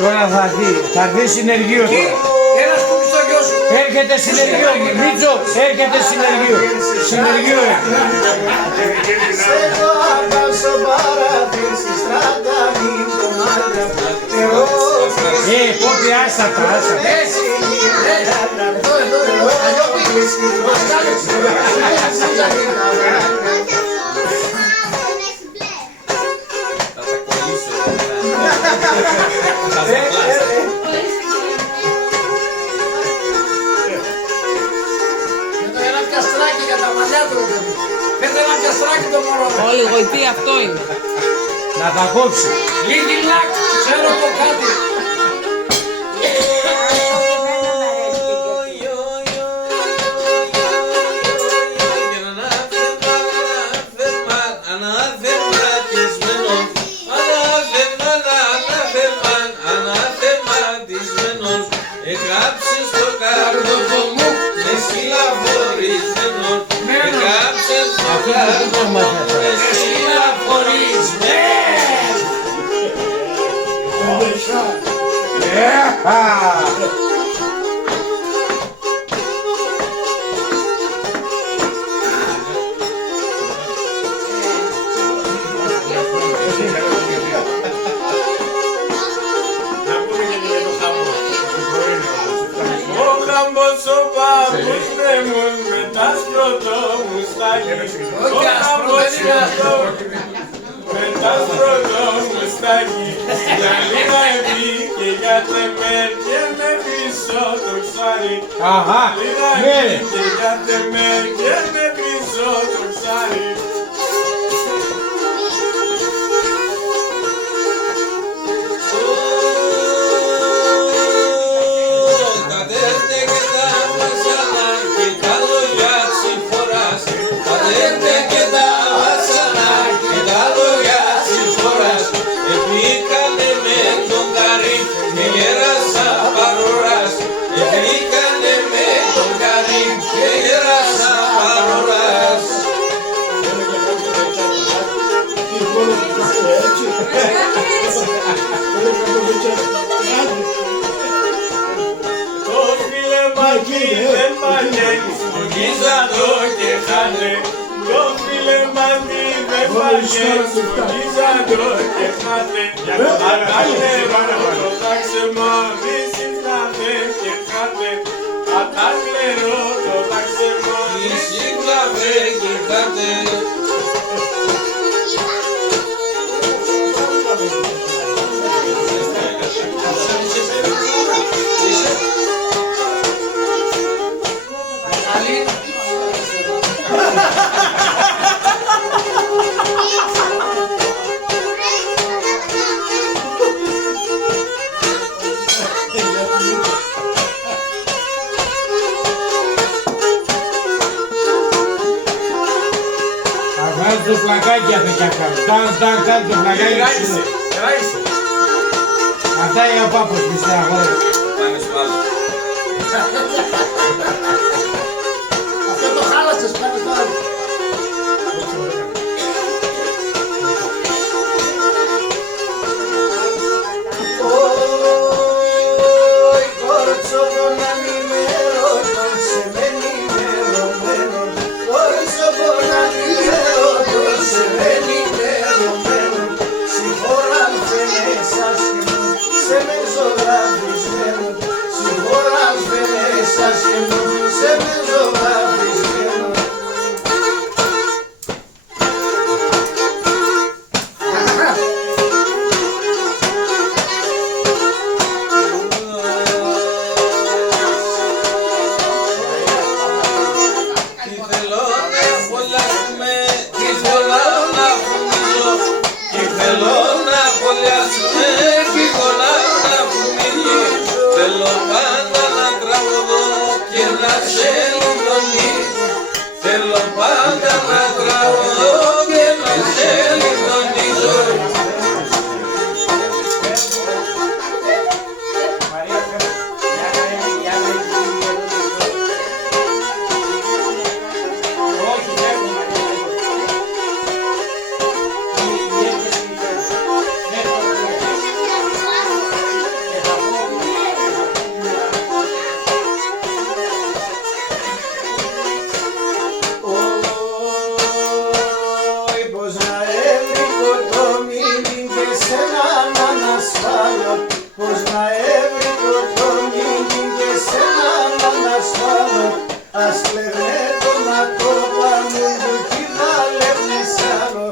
Τώρα θα έρθει συνεργείο τώρα. Ένας που στο γιο σου. Έρχεται συνεργείο, Μίτσο, έρχεται συνεργείο. Συνεργείο Πόπι, άστα τα, άστα τα. Όλη γοητεία αυτό είναι. Να τα κόψει. Λίγη λάκ, ξέρω το κάτι. Εκάψες το κάρδοφο μου με σκυλαφορισμένος. Εκάψες το κάρδοφο μου με σκυλαφορισμένος. Ο παππούς μου με τα σκοτώ μουστάκι. Ο παππούς με τα σκοτώ μουστάκι. Για λίγα επί και για τεμέρ και με πίσω το ψάρι. Λίγα επί και για τεμέρ και με πίσω το ψάρι. Το φιλεμάκι δεν πανιέται, σκονίζαντο και χάνε. Το φιλεμάκι δεν πανιέται, σκονίζαντο και χάνε. Ατάκλερο το τάξεμα μη συχνάτε και χάνε. Ατάκλερο το τάξεμα μη συχνάτε και χάνε. Το πλακάκι αυτά κι αυτά. Ταν, κάνει το πλακάκι σου. Αυτά είναι ο πάπος της αγόρας. Πάμε στο άλλο. Αυτό το χάλασες, πάμε στο άλλο. μέσα μου, σε με ζωγραφισμένο. Συγχωράσμε εσάς και μου, σε με ζωγραφισμένο. Θέλω πάντα να τραγουδώ και να σε λιώνει. Θέλω πάντα να τραγουδώ και να σε λιώνει. Πώς να έβρικω το μήνυ και σε έναν ανασφάλω. Ας κλαιρνέ το ματώπα μου και θα λεύνες άλλο.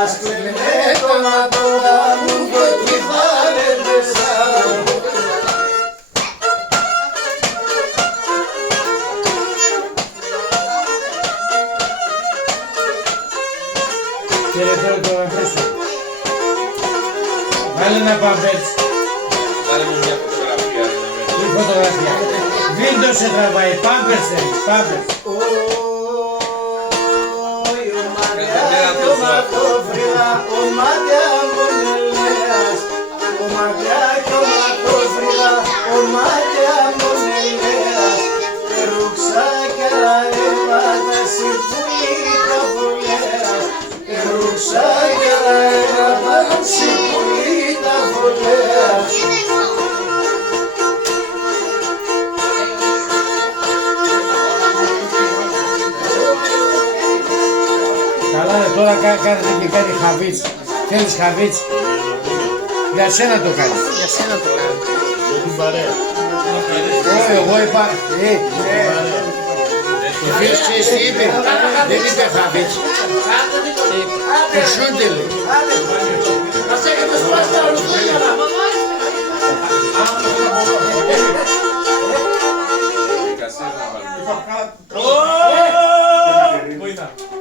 Ας κλαιρνέ το ματώπα μου και θα λεύνες άλλο. Χαιρετώ το εμπρόστο. Βάλε ένα παμπέτς. Βάλε μου μια φωτογραφία. Η φωτογραφία. Βίντεο σε τραβάει. Πάμπερς θέλεις. Πάμπερς. Ο ματόφρυλα, ο μάτια μονελέας. Ο μάτια και ο ματόφρυλα, ο μάτια μονελέας. Ρούξα και αέρα συμφουλή τα βολέας. Ρούξα και αέρα συμφουλή τα βολέας. Καλά ρε, τώρα κάνετε και κάτι χαβίτς. Θέλεις χαβίτς. Για σένα το κάνεις. Για σένα το κάνω. Όχι, εγώ είπα. Ο φίλος ξέρεις τι είπε. Δεν είπε χαβίτς. Το σούντελ. Μας έχετε σπάσει τα ορθούλια.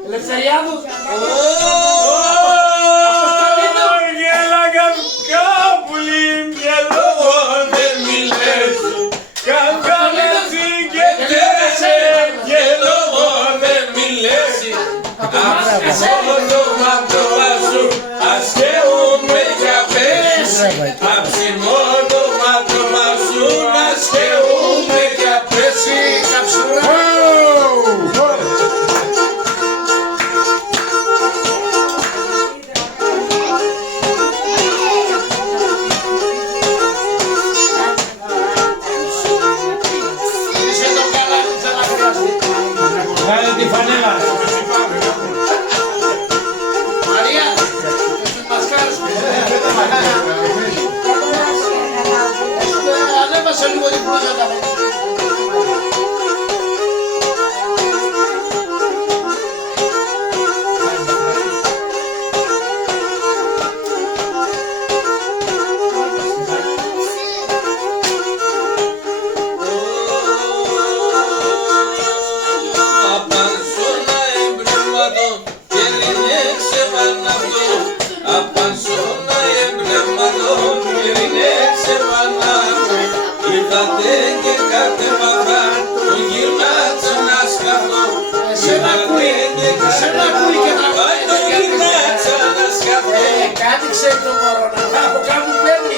Ελευθεριάδου. Γέλαγα κάπουλη μυαλό δεν μιλές. Καγκαλέτσι και τέσσε γελό δεν μιλές. Αψιμώ το μάτωμα σου ασκέουμε για πες. Αψιμώ το μάτωμα σου ασκέουμε για πες. Βάλε τη φανέλα. Μαρία, μας κάνεις. Ανέβασε λίγο την πλούζα τα παιδιά. Κάτι ξέρει το μωρό, από κάπου παίρνει.